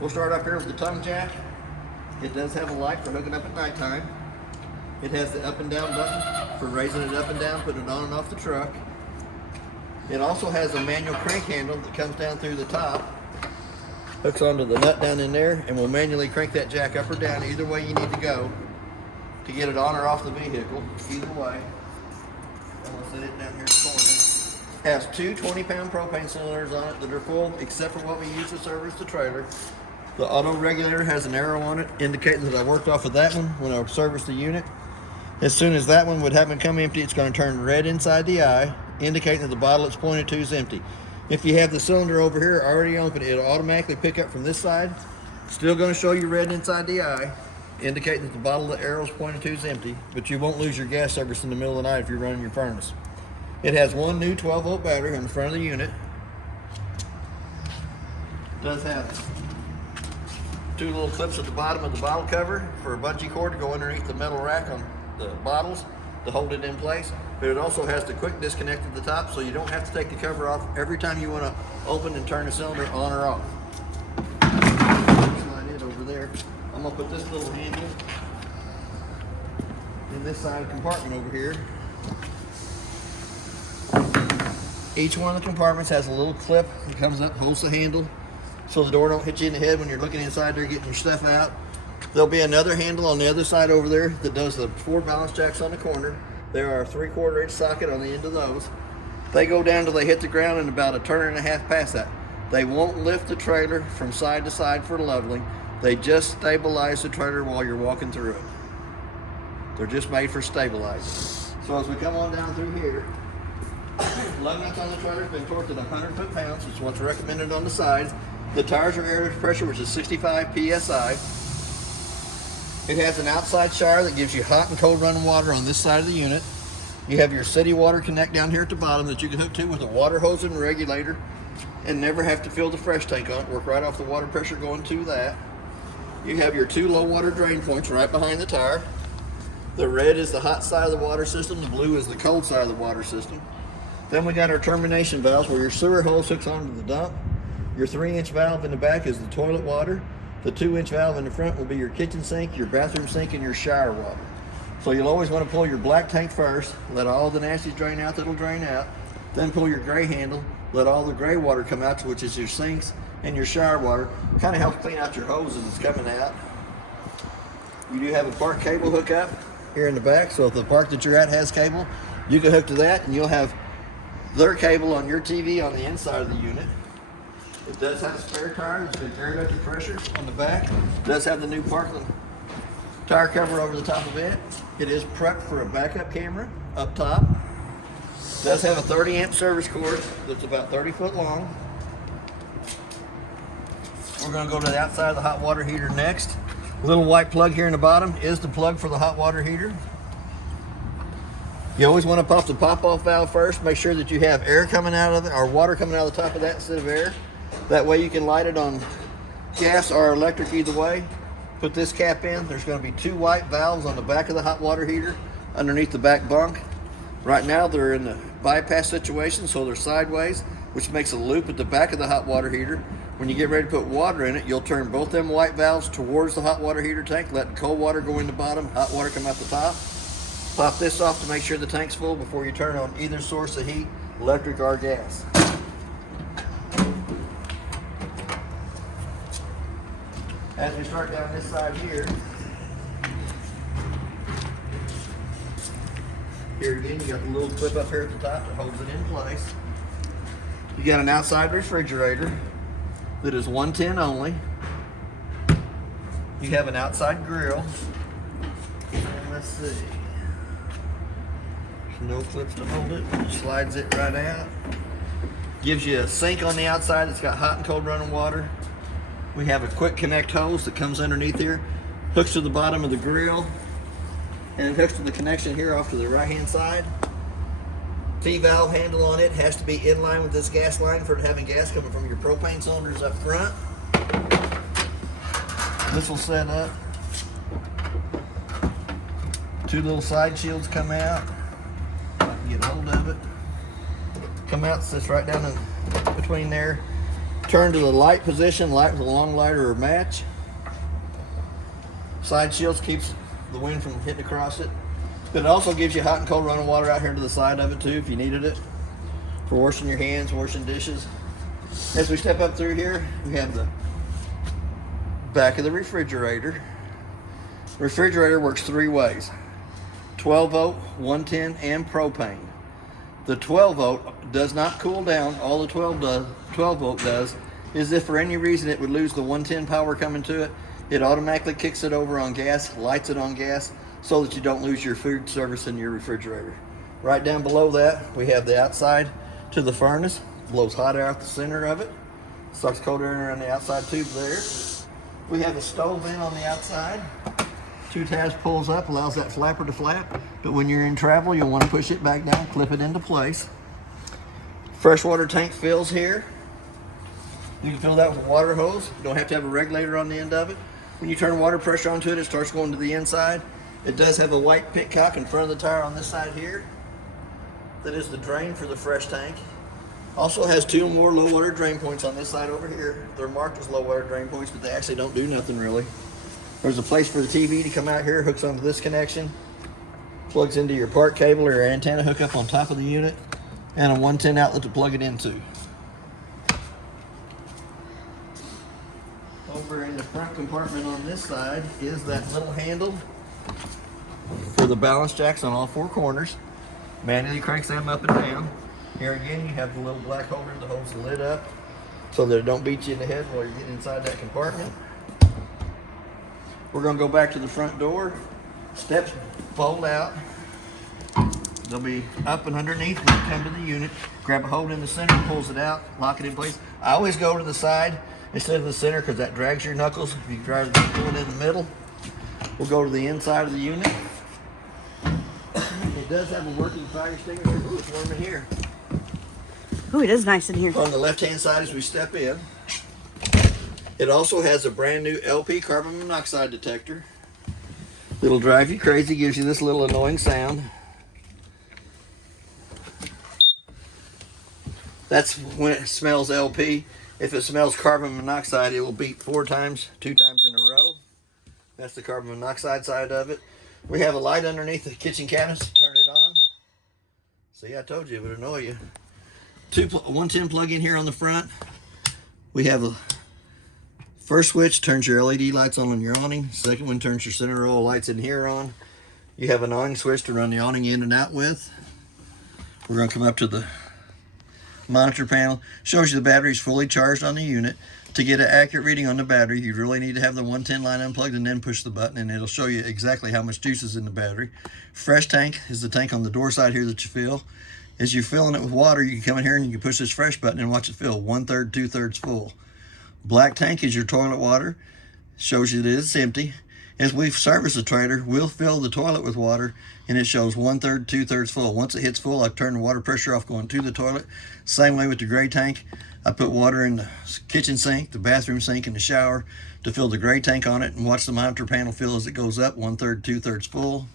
We'll start up here with the tongue jack. It does have a light for hooking up at nighttime. It has the up and down button for raising it up and down, putting it on and off the truck. It also has a manual crank handle that comes down through the top, hooks onto the nut down in there, and will manually crank that jack up or down either way you need to go to get it on or off the vehicle, either way. And we'll set it down here in the corner. Has two 20-pound propane cylinders on it that are full, except for what we use to service the trailer. The auto regulator has an arrow on it indicating that I worked off of that one when I serviced the unit. As soon as that one would happen to come empty, it's going to turn red inside the eye, indicating that the bottle it's pointed to is empty. If you have the cylinder over here already open, it'll automatically pick up from this side. Still going to show you red inside the eye, indicating that the bottle the arrow's pointed to is empty, but you won't lose your gas service in the middle of the night if you're running your furnace. It has one new 12-volt battery on the front of the unit. It does have two little clips at the bottom of the bottle cover for a bungee cord to go underneath the metal rack on the bottles to hold it in place. But it also has the quick disconnect at the top, so you don't have to take the cover off every time you want to open and turn the cylinder on or off. Slide it over there. I'm going to put this little handle in this side compartment over here. Each one of the compartments has a little clip that comes up, holds the handle, so the door don't hit you in the head when you're looking inside there getting your stuff out. There'll be another handle on the other side over there that does the 4 balance jacks on the corner. There are a 3/4 inch socket on the end of those. They go down till they hit the ground and about a turn and a half past that. They won't lift the trailer from side to side for leveling. They just stabilize the trailer while you're walking through it. They're just made for stabilizing. So as we come on down through here, lug nuts on the trailer has been torqued at 100 foot-pounds. It's what's recommended on the sides. The tires are air pressure, which is 65 psi. It has an outside shower that gives you hot and cold running water on this side of the unit. You have your city water connect down here at the bottom that you can hook to with a water hose and regulator and never have to fill the fresh tank on it. Work right off the water pressure going to that. You have your 2 low water drain points right behind the tire. The red is the hot side of the water system. The blue is the cold side of the water system. Then we got our termination valves where your sewer hose hooks onto the dump. Your 3-inch valve in the back is the toilet water. The 2-inch valve in the front will be your kitchen sink, your bathroom sink, and your shower water. So you'll always want to pull your black tank first, let all the nasties drain out that'll drain out. Then pull your gray handle, let all the gray water come out, which is your sinks and your shower water. Kind of helps clean out your hose as it's coming out. You do have a park cable hookup here in the back, so if the park that you're at has cable, you can hook to that and you'll have their cable on your TV on the inside of the unit. It does have a spare tire that's been air ducted pressure on the back. It does have the new Parkland tire cover over the top of it. It is prepped for a backup camera up top. It does have a 30 amp service cord that's about 30 foot long. We're going to go to the outside of the hot water heater next. The little white plug here in the bottom is the plug for the hot water heater. You always want to pop the pop-off valve first. Make sure that you have air coming out of it, or water coming out of the top of that instead of air. That way you can light it on gas or electric either way. Put this cap in. There's going to be 2 white valves on the back of the hot water heater underneath the back bunk. Right now they're in the bypass situation, so they're sideways, which makes a loop at the back of the hot water heater. When you get ready to put water in it, you'll turn both them white valves towards the hot water heater tank, let cold water go in the bottom, hot water come out the top. Pop this off to make sure the tank's full before you turn on either source of heat, electric or gas. As we start down this side here again, you got the little clip up here at the top that holds it in place. You got an outside refrigerator that is 110 only. You have an outside grill. And let's see. There's no clips to hold it. Slides it right out. Gives you a sink on the outside that's got hot and cold running water. We have a quick connect hose that comes underneath here, hooks to the bottom of the grill, and it hooks to the connection here off to the right hand side. T-valve handle on it has to be in line with this gas line for having gas coming from your propane cylinders up front. This will set up. 2 little side shields come out. If I can get a hold of it. Come out, sits right down in between there. Turn to the light position, light with a long lighter or match. Side shields keeps the wind from hitting across it. But it also gives you hot and cold running water out here to the side of it too if you needed it. For washing your hands, washing dishes. As we step up through here, we have the back of the refrigerator. The refrigerator works 3 ways. 12 volt, 110, and propane. The 12 volt does not cool down. All the 12 volt does is if for any reason it would lose the 110 power coming to it, it automatically kicks it over on gas, lights it on gas, so that you don't lose your food service in your refrigerator. Right down below that, we have the outside to the furnace. Blows hot air out the center of it. Sucks cold air around the outside tube there. We have a stove in on the outside. 2 tabs pulls up, allows that flapper to flap. But when you're in travel, you'll want to push it back down, clip it into place. Freshwater tank fills here. You can fill that with a water hose. You don't have to have a regulator on the end of it. When you turn water pressure onto it, it starts going to the inside. It does have a white pitcock in front of the tire on this side here. That is the drain for the fresh tank. Also has 2 more low water drain points on this side over here. They're marked as low water drain points, but they actually don't do nothing really. There's a place for the TV to come out here, hooks onto this connection, plugs into your park cable or your antenna hookup on top of the unit, and a 110 outlet to plug it into. Over in the front compartment on this side is that little handle for the balance jacks on all 4 corners. Manually cranks them up and down. Here again, you have the little black holder that holds the lid up so that it don't beat you in the head while you're getting inside that compartment. We're going to go back to the front door. Steps fold out. They'll be up and underneath when you come to the unit. Grab a hold in the center, pulls it out, lock it in place. I always go to the side instead of the center because that drags your knuckles if you try to pull it in the middle. We'll go to the inside of the unit. It does have a working fire extinguisher. Ooh, it's warm in here. Ooh, it is nice in here. On the left-hand side as we step in. It also has a brand new LP carbon monoxide detector. It'll drive you crazy, gives you this little annoying sound. That's when it smells LP. If it smells carbon monoxide, it will beep 4 times, 2 times in a row. That's the carbon monoxide side of it. We have a light underneath the kitchen cabinets to turn it on. See, I told you it would annoy you. 110 plug in here on the front. We have a first switch turns your LED lights on your awning. Second one turns your center row lights in here on. You have an awning switch to run the awning in and out with. We're going to come up to the monitor panel. Shows you the battery is fully charged on the unit. To get an accurate reading on the battery, you really need to have the 110 line unplugged and then push the button, and it'll show you exactly how much juice is in the battery. Fresh tank is the tank on the door side here that you fill. As you're filling it with water, you can come in here and you can push this fresh button and watch it fill 1/3, 2/3 full. Black tank is your toilet water. Shows you that it's empty. As we service the trailer, we'll fill the toilet with water and it shows 1/3, 2/3 full. Once it hits full, I turn the water pressure off going to the toilet. Same way with the gray tank. I put water in the kitchen sink, the bathroom sink, and the shower to fill the gray tank on it and watch the monitor panel fill as it goes up, 1/3, 2/3 full.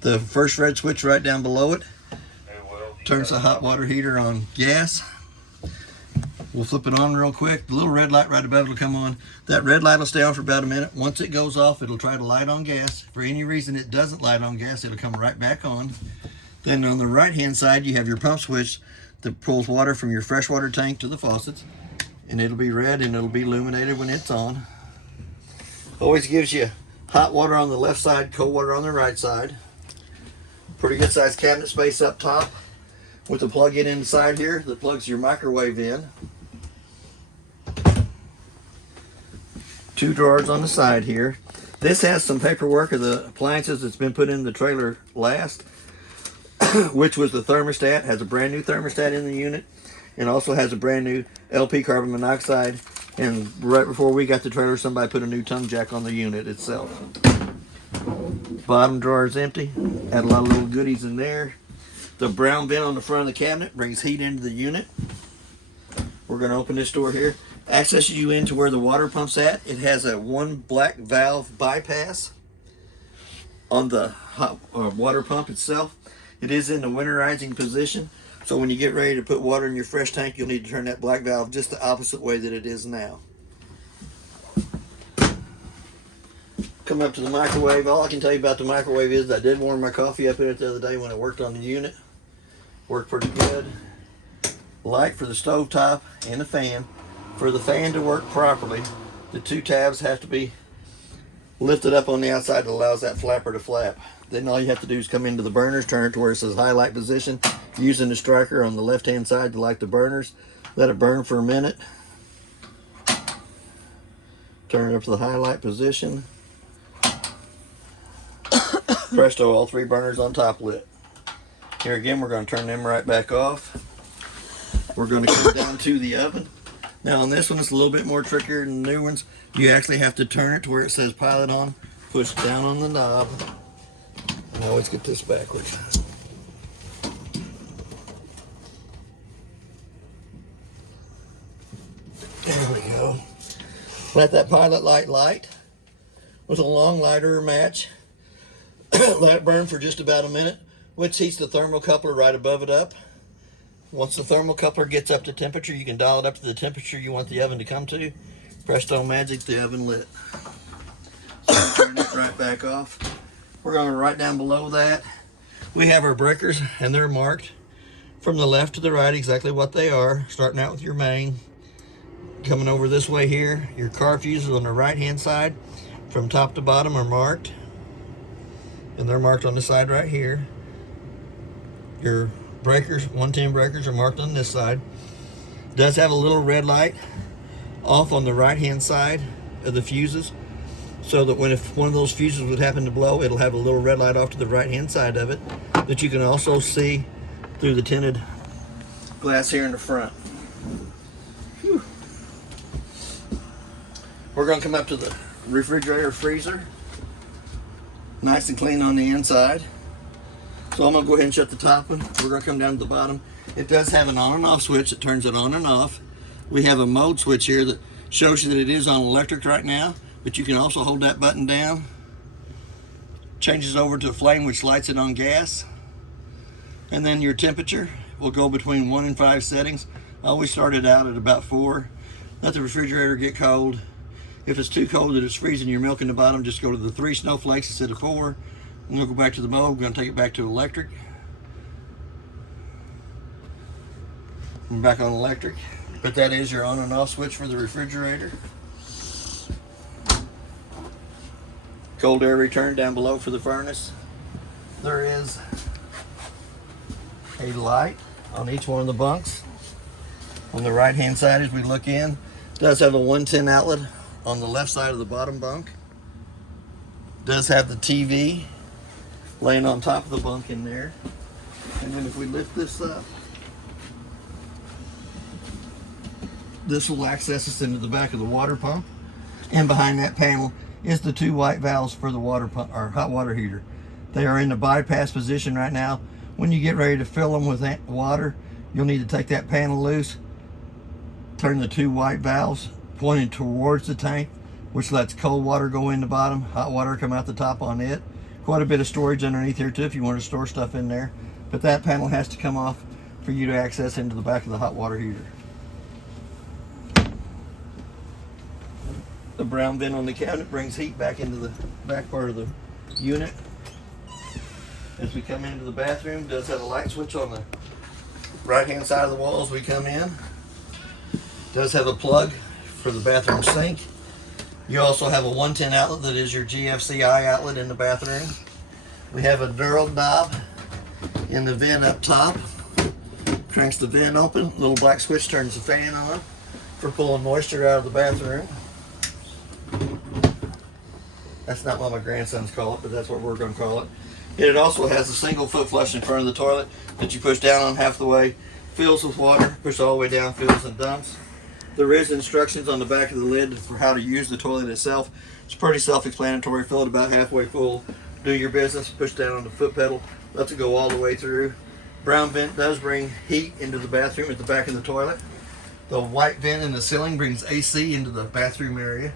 The first red switch right down below it turns the hot water heater on gas. We'll flip it on real quick. The little red light right above it will come on. That red light will stay on for about a minute. Once it goes off, it'll try to light on gas. For any reason it doesn't light on gas, it'll come right back on. Then on the right-hand side, you have your pump switch that pulls water from your freshwater tank to the faucets. And it'll be red and it'll be illuminated when it's on. Always gives you hot water on the left side, cold water on the right side. Pretty good sized cabinet space up top with the plug-in inside here that plugs your microwave in. 2 drawers on the side here. This has some paperwork of the appliances that's been put in the trailer last, which was the thermostat. Has a brand new thermostat in the unit and also has a brand new LP carbon monoxide. And right before we got the trailer, somebody put a new tongue jack on the unit itself. Bottom drawer is empty. Had a lot of little goodies in there. The brown vent on the front of the cabinet brings heat into the unit. We're going to open this door here. Accesses you into where the water pump's at. It has a 1 black valve bypass on the hot water pump itself. It is in the winterizing position. So when you get ready to put water in your fresh tank, you'll need to turn that black valve just the opposite way that it is now. Come up to the microwave. All I can tell you about the microwave is I did warm my coffee up in it the other day when I worked on the unit. Worked pretty good. Light for the stove top and the fan. For the fan to work properly, the two tabs have to be lifted up on the outside that allows that flapper to flap. Then all you have to do is come into the burners, turn it to where it says highlight position, using the striker on the left hand side to light the burners. Let it burn for a minute. Turn it up to the highlight position. Presto, all three burners on top lit. Here again, we're going to turn them right back off. We're going to come down to the oven. Now on this one, it's a little bit more trickier than the new ones. You actually have to turn it to where it says pilot on, push down on the knob. I always get this backwards. There we go. Let that pilot light light with a long lighter or match. Let it burn for just about a minute, which heats the thermocoupler right above it up. Once the thermocoupler gets up to temperature, you can dial it up to the temperature you want the oven to come to. Presto magic, the oven lit. So turn it right back off. We're going to right down below that. We have our breakers, and they're marked from the left to the right exactly what they are. Starting out with your main. Coming over this way here, your car fuses on the right hand side from top to bottom are marked. And they're marked on the side right here. Your breakers, 110 breakers, are marked on this side. It does have a little red light off on the right hand side of the fuses, so that if one of those fuses would happen to blow, it'll have a little red light off to the right hand side of it that you can also see through the tinted glass here in the front. Whew. We're going to come up to the refrigerator freezer. Nice and clean on the inside. So I'm going to go ahead and shut the top one. We're going to come down to the bottom. It does have an on and off switch that turns it on and off. We have a mode switch here that shows you that it is on electric right now, but you can also hold that button down. Changes over to a flame which lights it on gas. And then your temperature will go between 1 and 5 settings. I always start it out at about 4. Let the refrigerator get cold. If it's too cold that it's freezing your milk in the bottom, just go to the 3 snowflakes instead of 4. I'm going to go back to the mode. We're going to take it back to electric. I'm back on electric. But that is your on and off switch for the refrigerator. Cold air return down below for the furnace. There is a light on each one of the bunks. On the right hand side as we look in, it does have a 110 outlet on the left side of the bottom bunk. It does have the TV laying on top of the bunk in there. And then if we lift this up, this will access us into the back of the water pump. And behind that panel is the 2 white valves for the water pump or hot water heater. They are in the bypass position right now. When you get ready to fill them with water, you'll need to take that panel loose, turn the 2 white valves pointing towards the tank, which lets cold water go in the bottom, hot water come out the top on it. Quite a bit of storage underneath here too if you want to store stuff in there. But that panel has to come off for you to access into the back of the hot water heater. The brown vent on the cabinet brings heat back into the back part of the unit. As we come into the bathroom, it does have a light switch on the right hand side of the wall as we come in. It does have a plug for the bathroom sink. You also have a 110 outlet that is your GFCI outlet in the bathroom. We have a knurled knob in the vent up top. Cranks the vent open. Little black switch turns the fan on for pulling moisture out of the bathroom. That's not what my grandsons call it, but that's what we're going to call it. It also has a single foot flush in front of the toilet that you push down on half the way, fills with water, push all the way down, fills and dumps. There is instructions on the back of the lid for how to use the toilet itself. It's pretty self-explanatory. Fill it about halfway full, do your business, push down on the foot pedal, let it go all the way through. Brown vent does bring heat into the bathroom at the back of the toilet. The white vent in the ceiling brings AC into the bathroom area.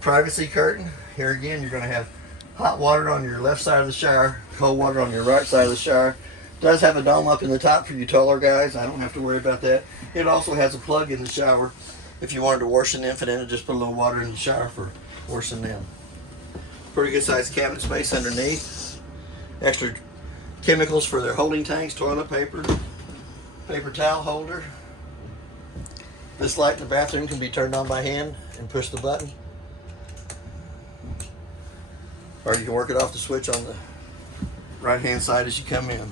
Privacy curtain. Here again, you're going to have hot water on your left side of the shower, cold water on your right side of the shower. Does have a dome up in the top for you taller guys. I don't have to worry about that. It also has a plug in the shower if you wanted to wash an infant in it. Just put a little water in the shower for washing them. Pretty good sized cabinet space underneath. Extra chemicals for their holding tanks, toilet paper, paper towel holder. This light in the bathroom can be turned on by hand and push the button. Or you can work it off the switch on the right hand side as you come in.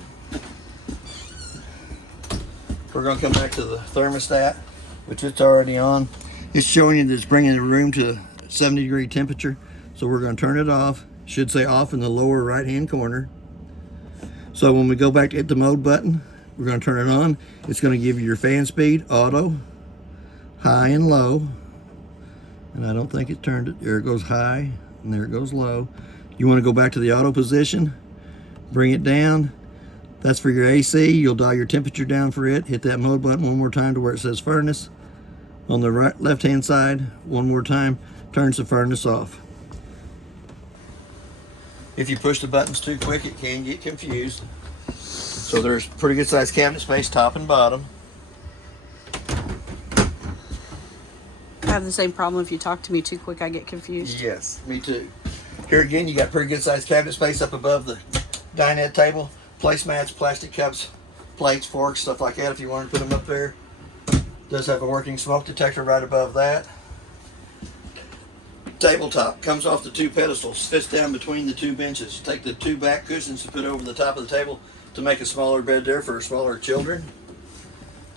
We're going to come back to the thermostat, which it's already on. It's showing you that it's bringing the room to 70-degree temperature. So we're going to turn it off. It should say off in the lower right hand corner. So when we go back to hit the mode button, we're going to turn it on. It's going to give you your fan speed, auto, high and low. And I don't think it turned it. There it goes high and there it goes low. You want to go back to the auto position, bring it down. That's for your AC. You'll dial your temperature down for it. Hit that mode button one more time to where it says furnace. On the right, left-hand side, one more time, turns the furnace off. If you push the buttons too quick, it can get confused. So there's pretty good sized cabinet space, top and bottom. I have the same problem. If you talk to me too quick, I get confused. Yes, me too. Here again, you got pretty good sized cabinet space up above the dinette table. Placemats, plastic cups, plates, forks, stuff like that if you want to put them up there. Does have a working smoke detector right above that. Tabletop comes off the two pedestals, fits down between the two benches. Take the two back cushions to put over the top of the table to make a smaller bed there for smaller children.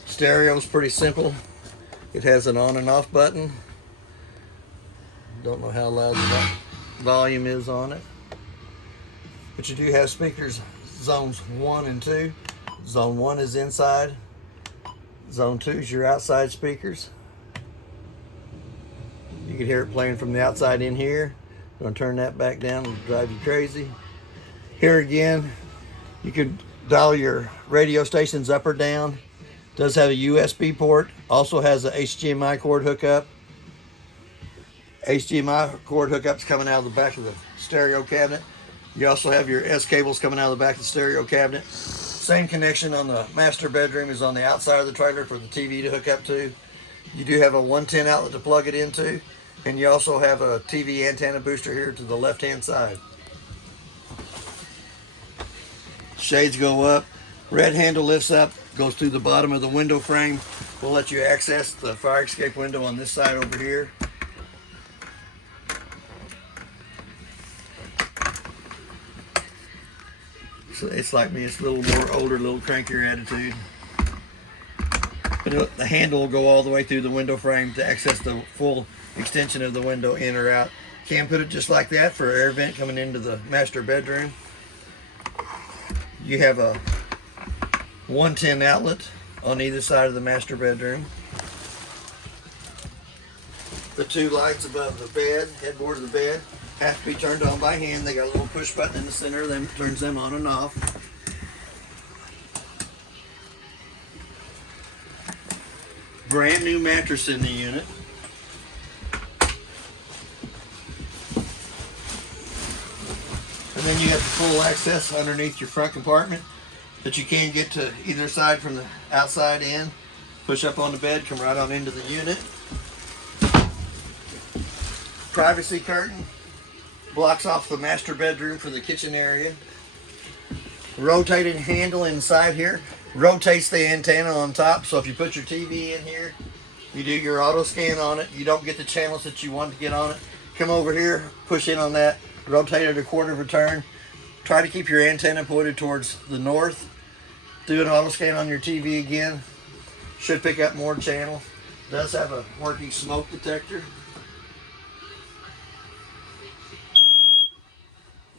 Stereo's pretty simple. It has an on and off button. Don't know how loud the volume is on it. But you do have speakers, zones 1 and 2. Zone 1 is inside. Zone 2 is your outside speakers. You can hear it playing from the outside in here. I'm going to turn that back down and drive you crazy. Here again, you could dial your radio stations up or down. Does have a USB port. Also has a HDMI cord hookup. HDMI cord hookups coming out of the back of the stereo cabinet. You also have your S cables coming out of the back of the stereo cabinet. Same connection on the master bedroom is on the outside of the trailer for the TV to hook up to. You do have a 110 outlet to plug it into, and you also have a TV antenna booster here to the left hand side. Shades go up. Red handle lifts up, goes through the bottom of the window frame. We'll let you access the fire escape window on this side over here. So it's like me, it's a little more older, a little crankier attitude. But the handle will go all the way through the window frame to access the full extension of the window in or out. Can put it just like that for air vent coming into the master bedroom. You have a 110 outlet on either side of the master bedroom. The two lights above the bed, headboard of the bed, have to be turned on by hand. They got a little push button in the center that turns them on and off. Brand new mattress in the unit. And then you got the full access underneath your front compartment that you can get to either side from the outside in. Push up on the bed, come right on into the unit. Privacy curtain blocks off the master bedroom for the kitchen area. Rotating handle inside here rotates the antenna on top, so if you put your TV in here, you do your auto scan on it, you don't get the channels that you want to get on it, come over here, push in on that, rotate it a quarter of a turn, try to keep your antenna pointed towards the north, do an auto scan on your TV again, should pick up more channel. Does have a working smoke detector.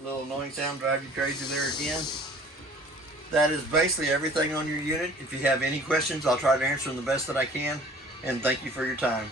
Little annoying sound, drive you crazy there again. That is basically everything on your unit. If you have any questions, I'll try to answer them the best that I can. And thank you for your time.